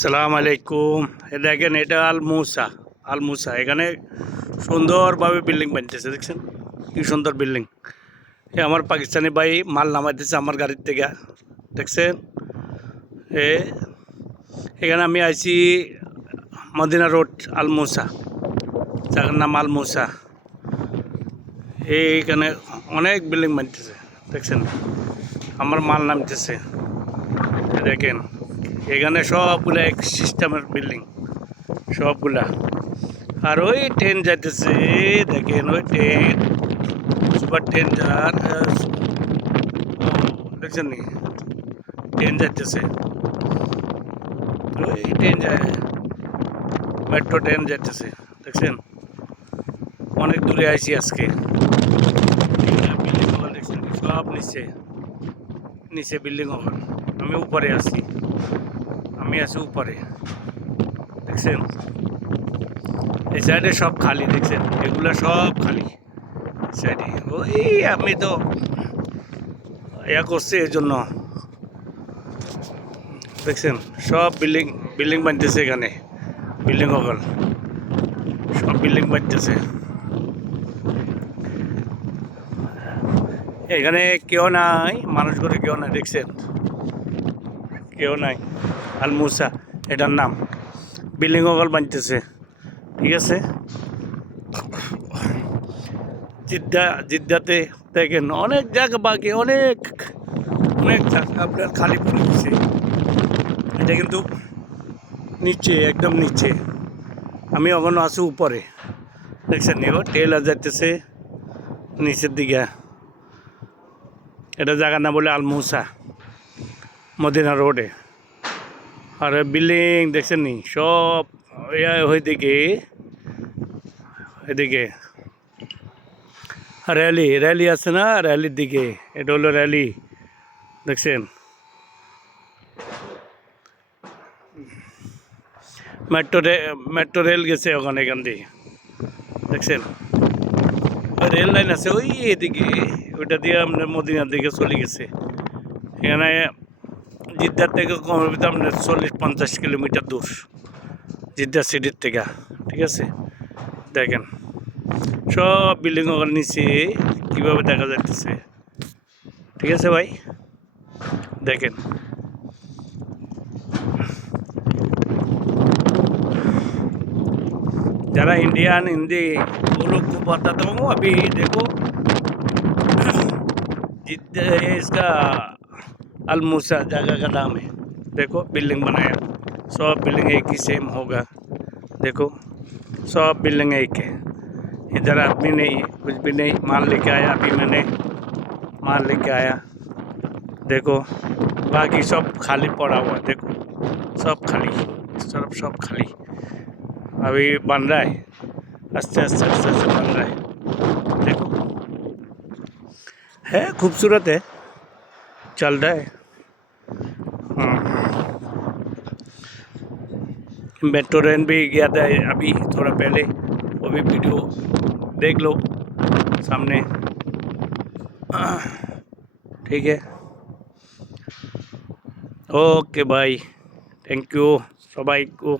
সালাম আলাইকুম। দেখেন এটা আল মুসা এখানে সুন্দরভাবে বিল্ডিং বানতেছে, দেখছেন কি সুন্দর বিল্ডিং। আমার পাকিস্তানি ভাই মাল নামাইতেছে আমার গাড়ির থেকে, দেখছেন। এ এখানে আমি আইছি মদিনা রোড আল মুসা, যার নাম আল মুসা। এইখানে অনেক বিল্ডিং বানতেছে, দেখছেন আমার মাল নামতেছে। দেখেন এখানে সবগুলা এক সিস্টেমের বিল্ডিং, সবগুলা। আর ওই ট্রেন যাইতেছে, দেখেন ওই ট্রেন, সুপার ট্রেন যার, দেখছেন নি ট্রেন যাইতেছে, ওই ট্রেন যায়, মেট্রো ট্রেন যাইতেছে, দেখছেন। অনেক দূরে আইছি আজকে। বিল্ডিং হল দেখছেন সব নিচে নিচে বিল্ডিং হল, আমি উপরে আছি, আমি আছি উপরে, দেখছেন। এই সাইডে সব খালি, দেখছেন এগুলা সব খালি সাইডে। ওই আমি তো ইয়া করছি এই জন্য, দেখছেন সব বিল্ডিং বিল্ডিং বানতেছে এখানে, বিল্ডিং হল সব বিল্ডিং বানতেছে। এখানে কেউ নাই, মানুষ করে কেউ নাই, দেখছেন কেউ নাই। আল মুসা এটার নাম, বিল্ডিং হল বানতেছে, ঠিক আছে। জিদ্দাতে দেখেন অনেক জায়গা বাকি, অনেক অনেক জায়গা আপনার খালি পড়ে গেছে। এটা কিন্তু নিচে, একদম নিচে, আমি ওখানে আছি উপরে, দেখছেন ও টেলার যাইতেছে নিচের দিকে। এটা জায়গার নাম বলে আল মুসা, মদিনা রোডে। আর বিল্ডিং দেখছেন নি সব ওইদিকে, এদিকে র্যালি র্যালি আছে না, র্যালির দিকে, এটা হলো র্যালি, দেখছেন। মেট্রো রেল গেছে ওখানে, এখান দিয়ে, দেখছেন রেল লাইন আছে ওই এদিকে, ওইটা দিয়ে আপনার মদিনার দিকে চলে গেছে। এখানে জিদ্দার থেকে কমের ভিতরে আপনার 40-50 কিলোমিটার দূর, জিদ্দা সিটির থেকে, ঠিক আছে। দেখেন সব বিল্ডিং ওখানে নিচে কীভাবে দেখা যাচ্ছে, ঠিক আছে ভাই, দেখেন। जरा इंडियन हिंदी वो लोग को बताता हूँ। अभी देखो जिद्दा ये इसका अल मूसा जगह का नाम है। देखो बिल्डिंग बनाया, सब बिल्डिंग एक ही सेम होगा, देखो सब बिल्डिंग एक है। इधर आदमी नहीं, कुछ भी नहीं, माल लेके आया अभी मैंने, माल लेके आया, देखो बाकी सब खाली पड़ा हुआ, देखो सब खाली, सब खाली। अभी बन रहा है, आस्ते आस्ते आस्ते आस्ते बन रहा है, देखो है खूबसूरत है, चल रहा है। मेट्रो ट्रेन भी गया था अभी थोड़ा पहले, वो भी वीडियो देख लो सामने, ठीक है। ओके भाई, थैंक यू सबाई को।